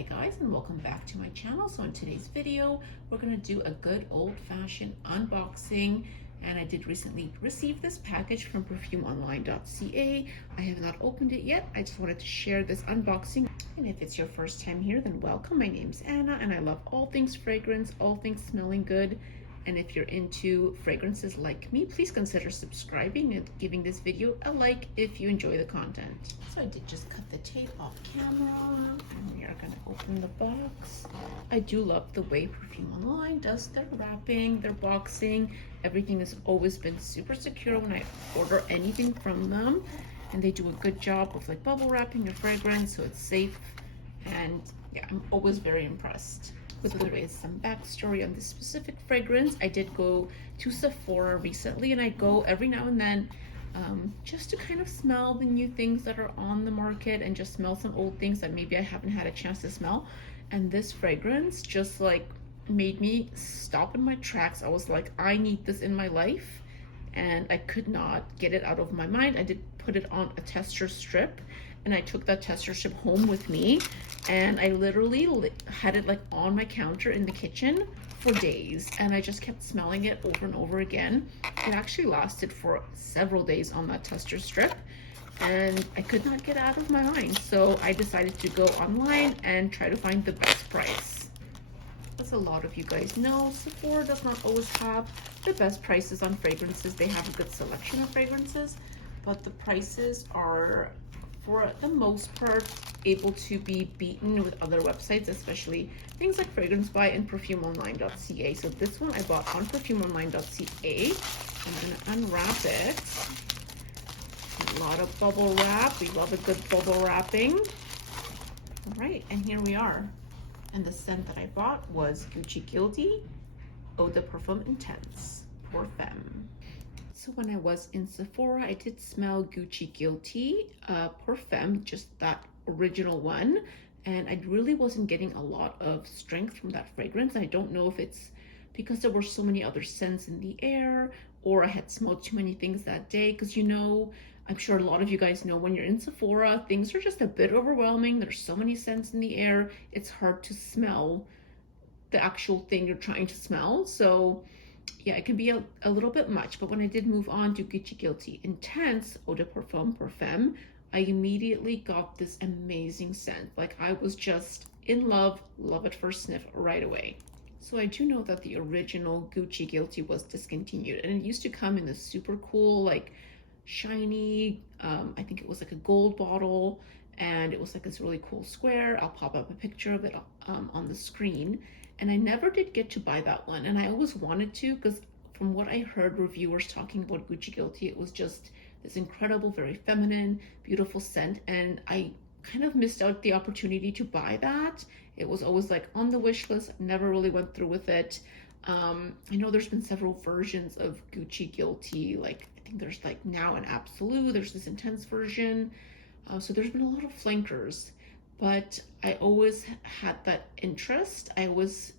Hi guys, and welcome back to my channel. So in today's video we're going to do a good old-fashioned unboxing, and I did recently receive this package from perfumeonline.ca. I have not opened it yet. I just wanted to share this unboxing, and if it's your first time here, then welcome. My name's Anna and I love all things fragrance, all things smelling good. And if you're into fragrances like me, please consider subscribing and giving this video a like if you enjoy the content. So I did just cut the tape off camera, and we are going to open the box. I do love the way Perfume Online does their wrapping, their boxing. Everything has always been super secure when I order anything from them, and they do a good job of like bubble wrapping your fragrance so it's safe. And yeah, I'm always very impressed. So there is some backstory on this specific fragrance. I did go to Sephora recently, and I go every now and then just to kind of smell the new things that are on the market and just smell some old things that maybe I haven't had a chance to smell. And this fragrance just like made me stop in my tracks. I was like, I need this in my life, and I could not get it out of my mind. I did put it on a tester strip, and I took that tester strip home with me, and I literally had it like on my counter in the kitchen for days, and I just kept smelling it over and over again. It actually lasted for several days on that tester strip, and I could not get out of my mind. So I decided to go online and try to find the best price. As a lot of you guys know, Sephora does not always have the best prices on fragrances. They have a good selection of fragrances, but the prices are, for the most part, able to be beaten with other websites, especially things like FragranceBuy and perfumeonline.ca. So this one I bought on perfumeonline.ca. I'm gonna unwrap it. A lot of bubble wrap. We love a good bubble wrapping. All right, and here we are. And the scent that I bought was Gucci Guilty Eau de Parfum Intense Pour Femme. So when I was in Sephora, I did smell Gucci Guilty Pour Femme, just that original one, and I really wasn't getting a lot of strength from that fragrance. I don't know if it's because there were so many other scents in the air, or I had smelled too many things that day, because you know, I'm sure a lot of you guys know, when you're in Sephora, things are just a bit overwhelming. There's so many scents in the air, it's hard to smell the actual thing you're trying to smell. So yeah, it can be a little bit much. But when I did move on to Gucci Guilty Intense Eau de Parfum Pour Femme, I immediately got this amazing scent. Like, I was just in love at first sniff right away. So I do know that the original Gucci Guilty was discontinued, and it used to come in this super cool, like shiny, I think it was like a gold bottle, and it was like this really cool square. I'll pop up a picture of it on the screen. And I never did get to buy that one, and I always wanted to, because from what I heard reviewers talking about Gucci Guilty, it was just this incredible, very feminine, beautiful scent, and I kind of missed out the opportunity to buy that. It was always like on the wish list, never really went through with it. I know there's been several versions of Gucci Guilty, like I think there's like now an Absolute, there's this intense version, so there's been a lot of flankers. But I always had that interest. I always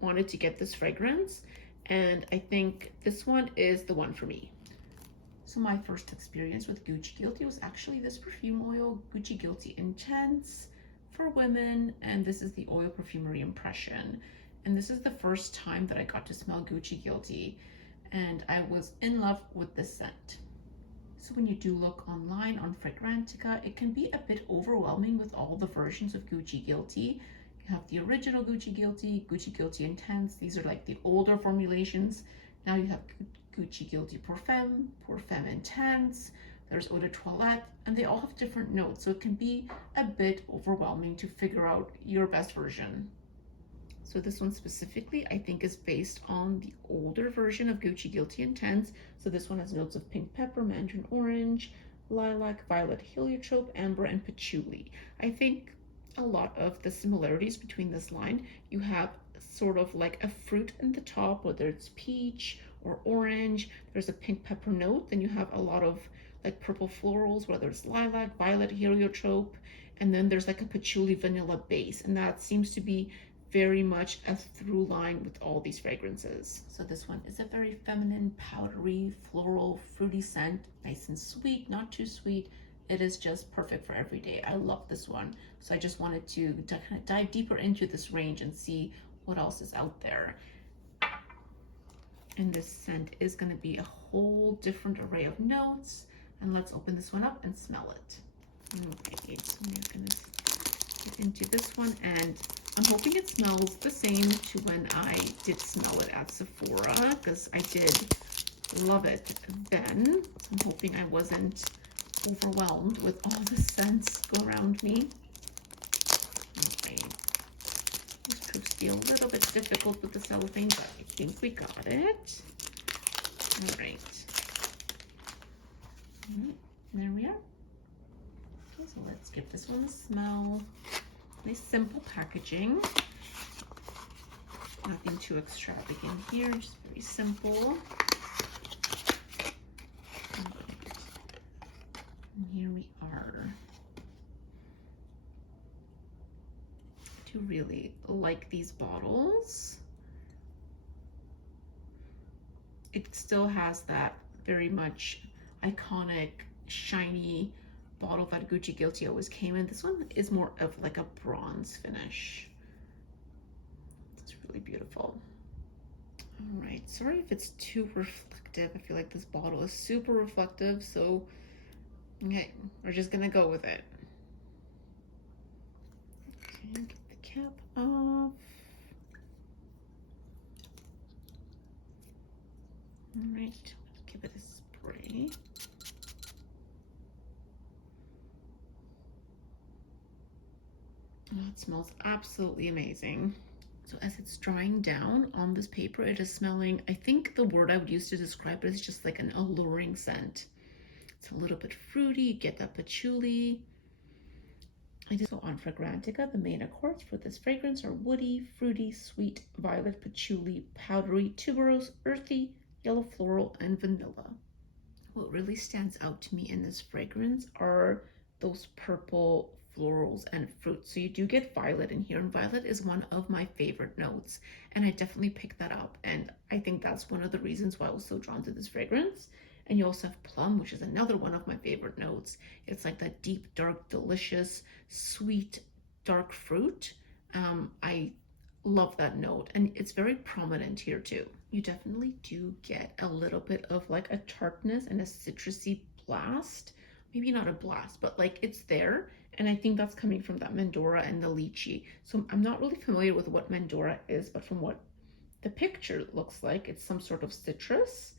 wanted to get this fragrance, and I think this one is the one for me. So my first experience with Gucci Guilty was actually this perfume oil, Gucci Guilty Intense for women, and this is the oil perfumery impression. And this is the first time that I got to smell Gucci Guilty, and I was in love with this scent. So when you do look online on Fragrantica, it can be a bit overwhelming with all the versions of Gucci Guilty. You have the original Gucci Guilty Intense. These are like the older formulations. Now you have Gucci Guilty Pour Femme Intense. There's Eau de Toilette, and they all have different notes. So it can be a bit overwhelming to figure out your best version. So this one specifically, I think, is based on the older version of Gucci Guilty Intense. So this one has notes of pink pepper, mandarin orange, lilac, violet, heliotrope, amber, and patchouli. I think a lot of the similarities between this line, you have sort of like a fruit in the top, whether it's peach or orange. There's a pink pepper note. Then you have a lot of like purple florals, whether it's lilac, violet, heliotrope, and then there's like a patchouli vanilla base, and that seems to be very much a through line with all these fragrances. So this one is a very feminine, powdery, floral, fruity scent, nice and sweet, not too sweet, it is just perfect for every day. I love this one. So I just wanted to kind of dive deeper into this range and see what else is out there. And this scent is going to be a whole different array of notes. And let's open this one up and smell it. Okay, so we're going to get into this one, and I'm hoping it smells the same to when I did smell it at Sephora, because I did love it then. So I'm hoping I wasn't overwhelmed with all the scents go around me. Okay. This proves to be a little bit difficult with the cellophane, but I think we got it. All right. There we are. Okay, so let's give this one a smell. Nice simple packaging. Nothing too extravagant here, just very simple. And here we are. I do really like these bottles. It still has that very much iconic, shiny bottle that Gucci Guilty always came in. This one is more of like a bronze finish. It's really beautiful. All right, sorry if it's too reflective. I feel like this bottle is super reflective, so okay, we're just gonna go with it. Okay, get the cap off. All right, let's give it a spray. Oh, it smells absolutely amazing. So as it's drying down on this paper, it is smelling, I think the word I would use to describe it is just like an alluring scent. It's a little bit fruity, you get that patchouli. So on Fragrantica, the main accords for this fragrance are woody, fruity, sweet, violet, patchouli, powdery, tuberose, earthy, yellow floral, and vanilla. What really stands out to me in this fragrance are those purple florals and fruits. So you do get violet in here, and violet is one of my favorite notes, and I definitely picked that up, and I think that's one of the reasons why I was so drawn to this fragrance. And you also have plum, which is another one of my favorite notes. It's like that deep, dark, delicious, sweet, dark fruit. I love that note, and it's very prominent here too. You definitely do get a little bit of like a tartness and a citrusy blast. Maybe not a blast, but like it's there. And I think that's coming from that Mandora and the lychee. So I'm not really familiar with what Mandora is, but from what the picture looks like, it's some sort of citrus.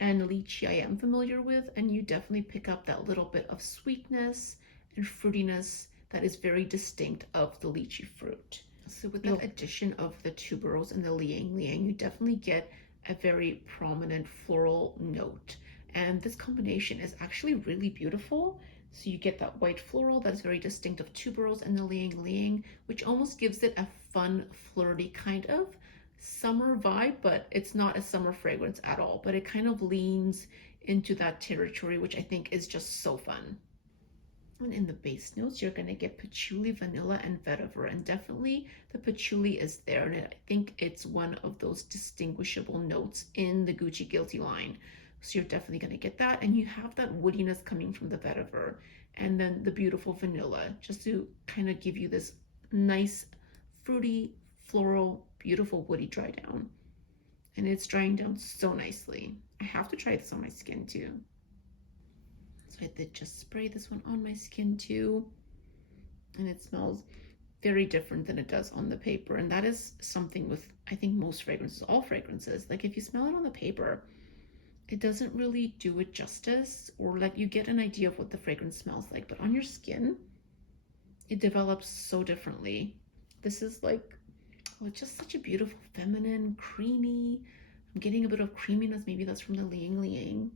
And lychee I am familiar with, and you definitely pick up that little bit of sweetness and fruitiness that is very distinct of the lychee fruit. So with the addition of the tuberose and the liang liang, you definitely get a very prominent floral note. And this combination is actually really beautiful. So you get that white floral that is very distinct of tuberose and the liang liang, which almost gives it a fun, flirty kind of summer vibe, but it's not a summer fragrance at all. But it kind of leans into that territory, which I think is just so fun. And in the base notes, you're going to get patchouli, vanilla, and vetiver, and definitely the patchouli is there, and I think it's one of those distinguishable notes in the Gucci Guilty line. So you're definitely going to get that, and you have that woodiness coming from the vetiver, and then the beautiful vanilla, just to kind of give you this nice, fruity, floral, beautiful woody dry down. And it's drying down so nicely. I have to try this on my skin too. So I did just spray this one on my skin too, and it smells very different than it does on the paper. And that is something with, I think, most fragrances, all fragrances. Like if you smell it on the paper, it doesn't really do it justice, or like you get an idea of what the fragrance smells like, but on your skin, it develops so differently. This is like, oh, it's just such a beautiful, feminine, creamy. I'm getting a bit of creaminess. Maybe that's from the liang liang.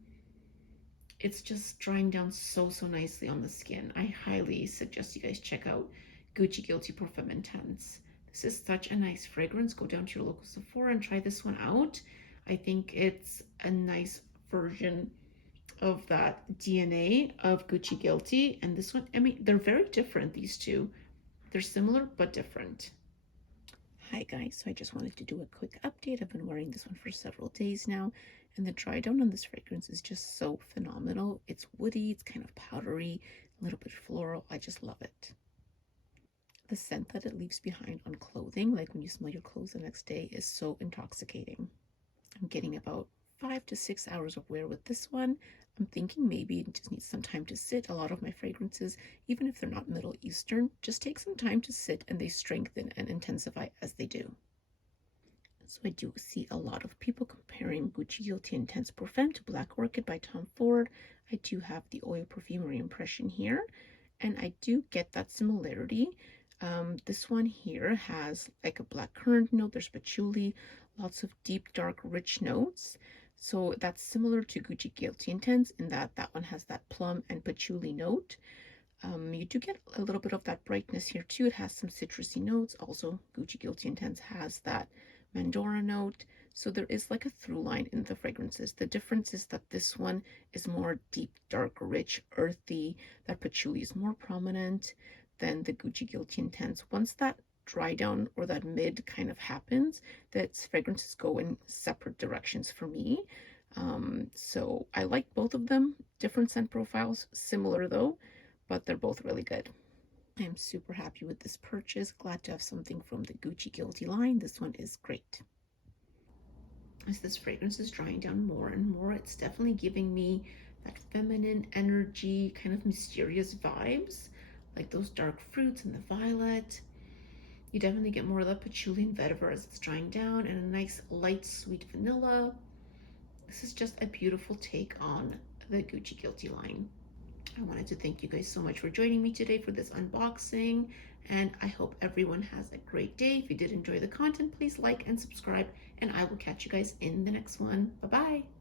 It's just drying down so nicely on the skin. I highly suggest you guys check out Gucci Guilty Parfum Intense. This is such a nice fragrance. Go down to your local Sephora and try this one out. I think it's a nice version of that DNA of Gucci Guilty. And this one, I mean, they're very different, these two. They're similar, but different. Hi guys, so I just wanted to do a quick update. I've been wearing this one for several days now, and the dry down on this fragrance is just so phenomenal. It's woody, it's kind of powdery, a little bit floral. I just love it. The scent that it leaves behind on clothing, like when you smell your clothes the next day, is so intoxicating. I'm getting about 5 to 6 hours of wear with this one. I'm thinking maybe it just needs some time to sit. A lot of my fragrances, even if they're not Middle Eastern, just take some time to sit and they strengthen and intensify as they do. So I do see a lot of people comparing Gucci Guilty Intense Parfum to Black Orchid by Tom Ford. I do have the oil perfumery impression here, and I do get that similarity. This one here has like a black currant note, there's patchouli, lots of deep, dark, rich notes. So that's similar to Gucci Guilty Intense in that that one has that plum and patchouli note. You do get a little bit of that brightness here too. It has some citrusy notes. Also, Gucci Guilty Intense has that Mandora note. So there is like a through line in the fragrances. The difference is that this one is more deep, dark, rich, earthy. That patchouli is more prominent than the Gucci Guilty Intense. Once that dry down or that mid kind of happens, that fragrances go in separate directions for me. So I like both of them. Different scent profiles, similar though, but they're both really good. I'm super happy with this purchase. Glad to have something from the Gucci Guilty line. This one is great. As this fragrance is drying down more and more, it's definitely giving me that feminine energy, kind of mysterious vibes, like those dark fruits and the violet. You definitely get more of the patchouli and vetiver as it's drying down, and a nice light sweet vanilla. This is just a beautiful take on the Gucci Guilty line. I wanted to thank you guys so much for joining me today for this unboxing, and I hope everyone has a great day. If you did enjoy the content, please like and subscribe, and I will catch you guys in the next one. Bye-bye.